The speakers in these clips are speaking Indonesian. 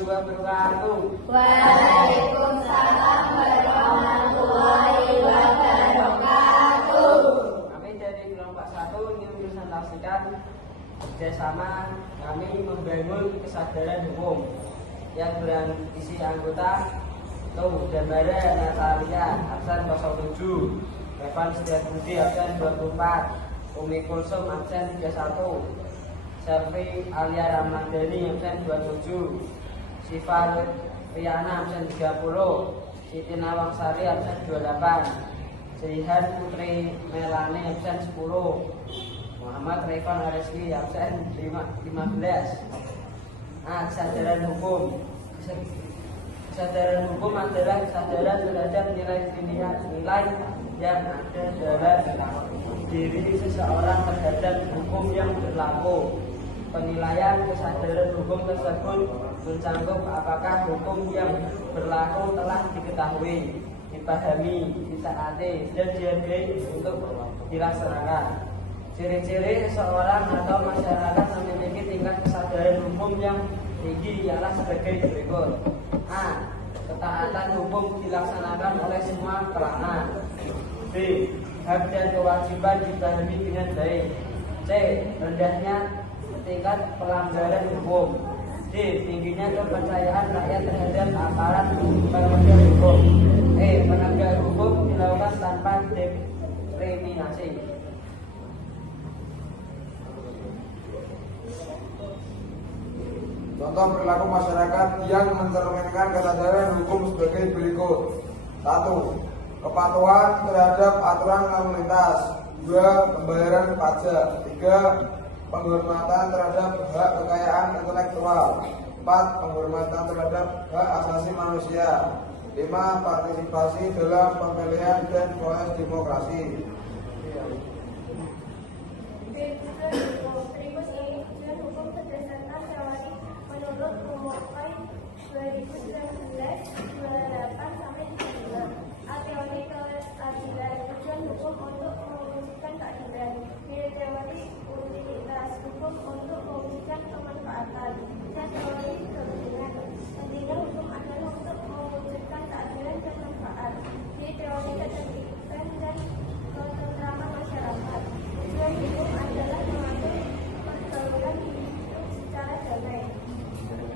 warahmatullahi wabarakatuh. Waalaikumsalam warahmatullahi wabarakatuh. Kami dari kelompok 1 ingin mempresentasikan kerjasama kami membangun kesadaran hukum yang berisi anggota Dambara Natalia absen 07, Evan Setiabudi absen 24, Umi Kulsum absen 31, Selvi Alia Ramadhani absen 27, Siva Riana absen 30, Siti Nawangsari absen 28, Jihan Putri Melani absen 10, Muhammad Revan Areski absen 15. Kesadaran hukum. Kesadaran hukum adalah kesadaran terhadap nilai yang ada dalam diri seseorang terhadap hukum yang berlaku. Penilaian kesadaran hukum tersebut mencakup apakah hukum yang berlaku telah diketahui, dipahami, ditaati, dan dihargai untuk dilaksanakan. Ciri-ciri seseorang atau masyarakat memiliki tingkat kesadaran hukum yang tinggi ialah sebagai berikut. A. Ketaatan hukum dilaksanakan oleh semua kalangan. B. Hak dan kewajiban dipahami dengan baik. C. Rendahnya tingkat pelanggaran hukum. D. Tingginya kepercayaan rakyat terhadap aparat penegak hukum. E. Penegak hukum dilakukan tanpa diskriminasi. Contoh perilaku masyarakat yang mencerminkan kesadaran hukum sebagai berikut. 1. Kepatuhan terhadap aturan lalu lintas. 2. Pembayaran pajak. 3. Penghormatan terhadap hak kekayaan intelektual. 4. Penghormatan terhadap hak asasi manusia. 5. Partisipasi dalam pemilihan dan proses demokrasi. Menurut Umukai 2019-28-35, teori keadilan tujuan hukum untuk mewujudkan keadilan, teori utilitas hukum untuk mewujudkan kemanfaatan, dan teori kepentingan. Pentingnya hukum adalah untuk mewujudkan keadilan dan manfaat. Teori ketertiban dan ketentraman masyarakat. Tujuan hukum adalah mengatur pergaulan hidup secara damai.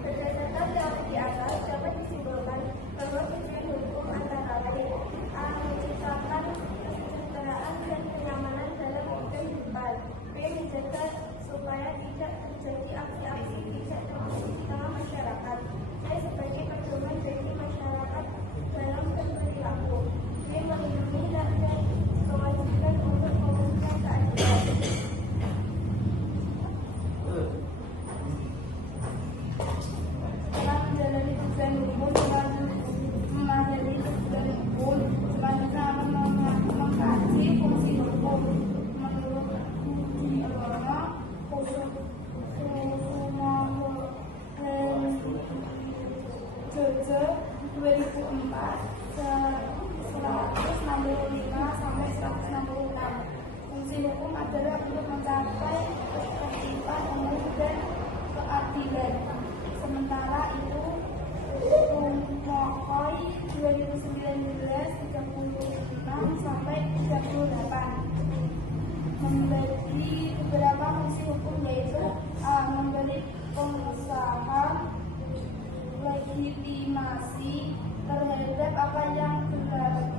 Berdasarkan teori di atas dapat disimpulkan bahwa tujuan hukum antara lain A. Menciptakan kesejahteraan dan kenyamanan dalam kehidupan. B. Menjaga supaya tidak terjadi aksi-aksi tidak terpuji di tengah masyarakat. C. Sebagai pedoman bagi masyarakat dalam berperilaku. D. Melindungi hak dan kewajiban untuk mewujudkan keadilan. Menjalani tujuan hukum selanjutnya mengkaji fungsi hukum menurut Budi Alwana Jojo 2004 165 sampai 166. Fungsi hukum adalah untuk mencapai ketertiban umum dan keadilan. Sementara itu Umukai 2019-36 sampai 38 membagi beberapa fungsi hukum, yaitu A. Memberi pengusaha legitimasi terhadap apa yang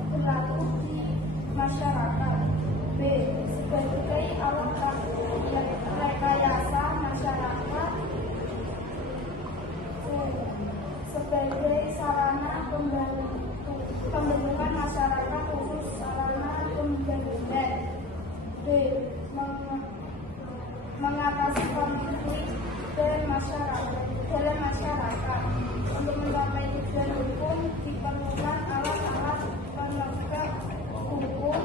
berlaku di masyarakat. B. Sebagai alat rekayasa masyarakat. Sebagai sarana pembentukan masyarakat khusus sarana pembangunan. D. Mengatasi konflik dalam masyarakat. Untuk mencapai tujuan hukum diperlukan alat-alat penegak hukum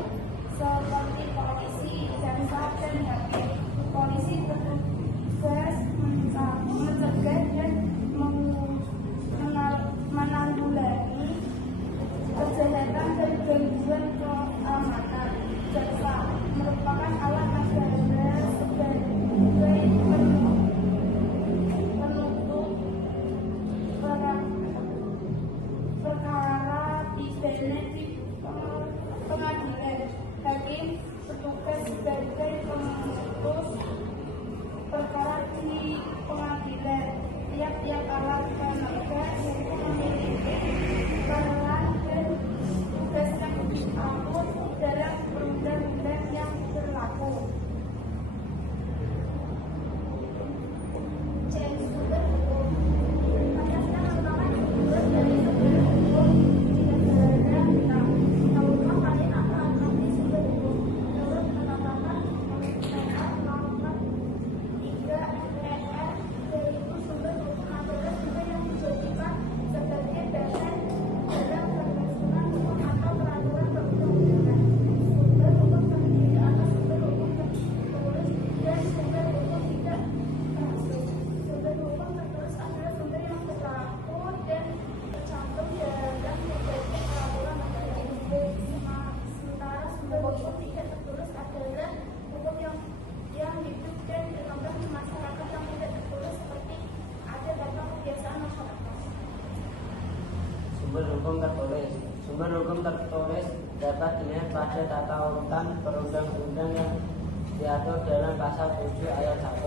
seperti polisi, jaksa, dan hakim. Polisi bertugas mencegah dan menanggulangi Tahukah kalian apa arti sumber hukum? Menurut kata-kata nomor 3 yaitu sumber hukum adalah sumber yang dijadikan sebagai dasar dalam penyusunan hukum atau peraturan perundang-undangan. Sumber hukum terdiri atas sumber hukum tertulis dan sumber hukum tidak tertulis. Sumber hukum tertulis adalah sumber yang berlaku dan tercantum dalam menjadi peraturan atau hukum. Sementara sumber hukum tidak tertulis adalah hukum yang hidup dan berkembang di masyarakat yang tidak tertulis seperti adat atau kebiasaan masyarakat. Sumber hukum tertulis. Sumber hukum tertulis dapat dilihat pada tata urutan perundang-undang yang diatur dalam pasal 7 ayat 1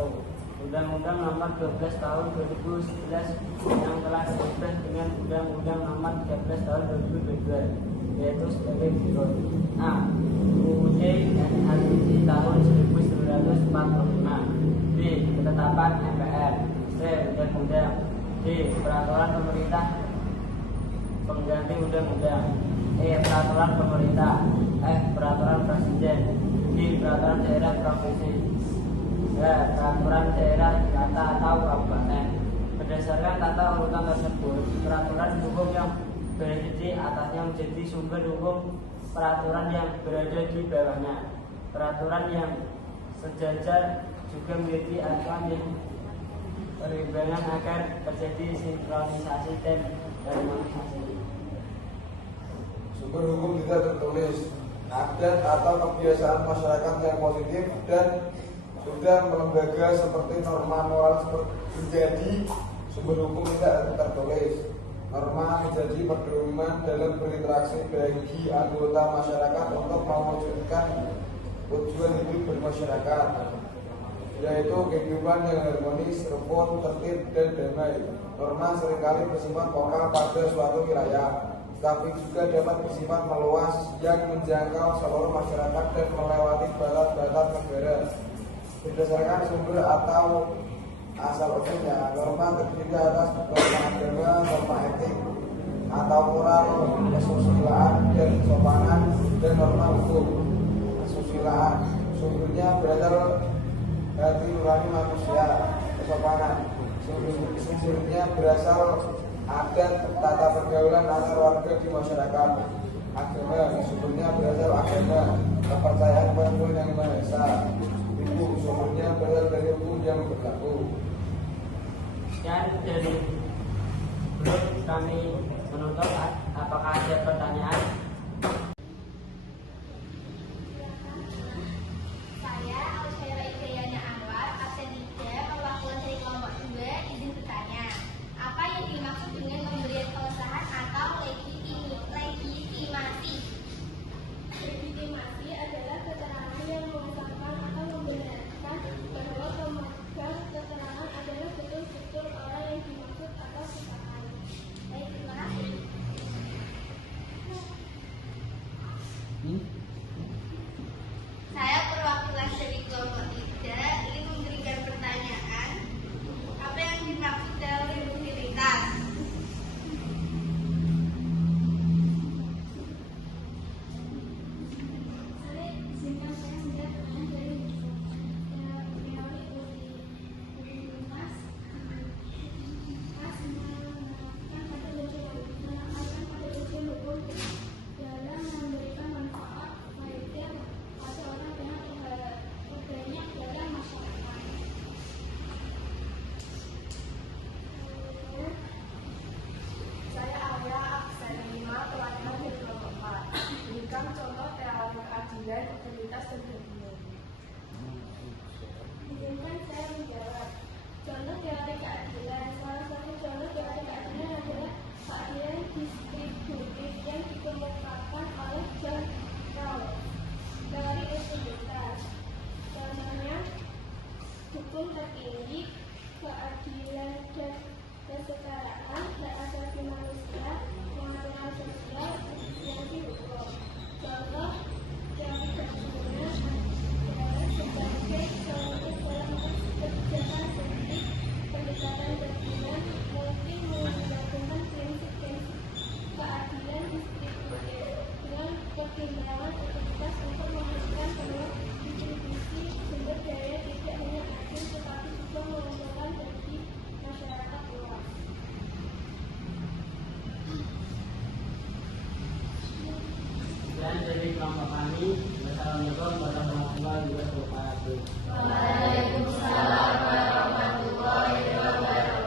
Undang-Undang Nomor 12 Tahun 2011 yang telah diubah dengan Undang-Undang Nomor 13 Tahun 2022, yaitu sebagai berikut: A. UUD NRI tahun 1945. B. Ketetapan MPR. C. Undang-undang. D. Peraturan pemerintah pengganti undang-undang. E. Peraturan pemerintah. F. Peraturan presiden. D. Peraturan daerah provinsi. Peraturan daerah kata atau kabupaten. Berdasarkan tata urutan tersebut, peraturan hukum yang berada di atasnya menjadi sumber hukum peraturan yang berada di bawahnya. Peraturan yang sejajar juga menjadi acuan yang perimbangan agar terjadi sinkronisasi dan harmonisasi. Sumber hukum tidak tertulis, adat atau kebiasaan masyarakat yang positif dan sudah melembaga seperti norma moral menjadi sumber hukum tidak tertulis. Norma menjadi pedoman dalam berinteraksi bagi anggota masyarakat untuk mewujudkan tujuan hidup bermasyarakat, yaitu kehidupan yang harmonis, rukun, tertib, dan damai. Norma seringkali bersifat lokal pada suatu wilayah, tapi juga dapat bersifat meluas yang menjangkau seluruh masyarakat dan melewati batas-batas negara. Berdasarkan sumber atau asal usulnya, norma terdiri atas norma agama, norma etik atau moral, kesusilaan dan kesopanan, dan norma hukum. Kesusilaan sumbernya berasal hati nurani manusia. Kesopanan sumbernya berasal adat tata pergaulan antar warga di masyarakat. Agama sumbernya berasal agama, kepercayaan pada Tuhan Yang Maha Esa. Hukum sumbernya berasal dari hukum yang berlaku. Sekian dari grup kami menutup. Apakah ada pertanyaan? Saya Ausyaira Idayana Anwar, absen 3, perwakilan dari kelompok 2, izin bertanya. Apa yang dimaksud dengan pemberian pengesahan atau legitimasi? Legitimasi adalah keterangan yang mengesahkan atau membenarkan bahwa pemegang keterangan adalah betul-betul orang yang dimaksud atau disahkan. Baik, terima kasih. Sekian dari kelompok kami. Wassalamualaikum warahmatullahi wabarakatuh. Waalaikumsalam warahmatullahi wabarakatuh.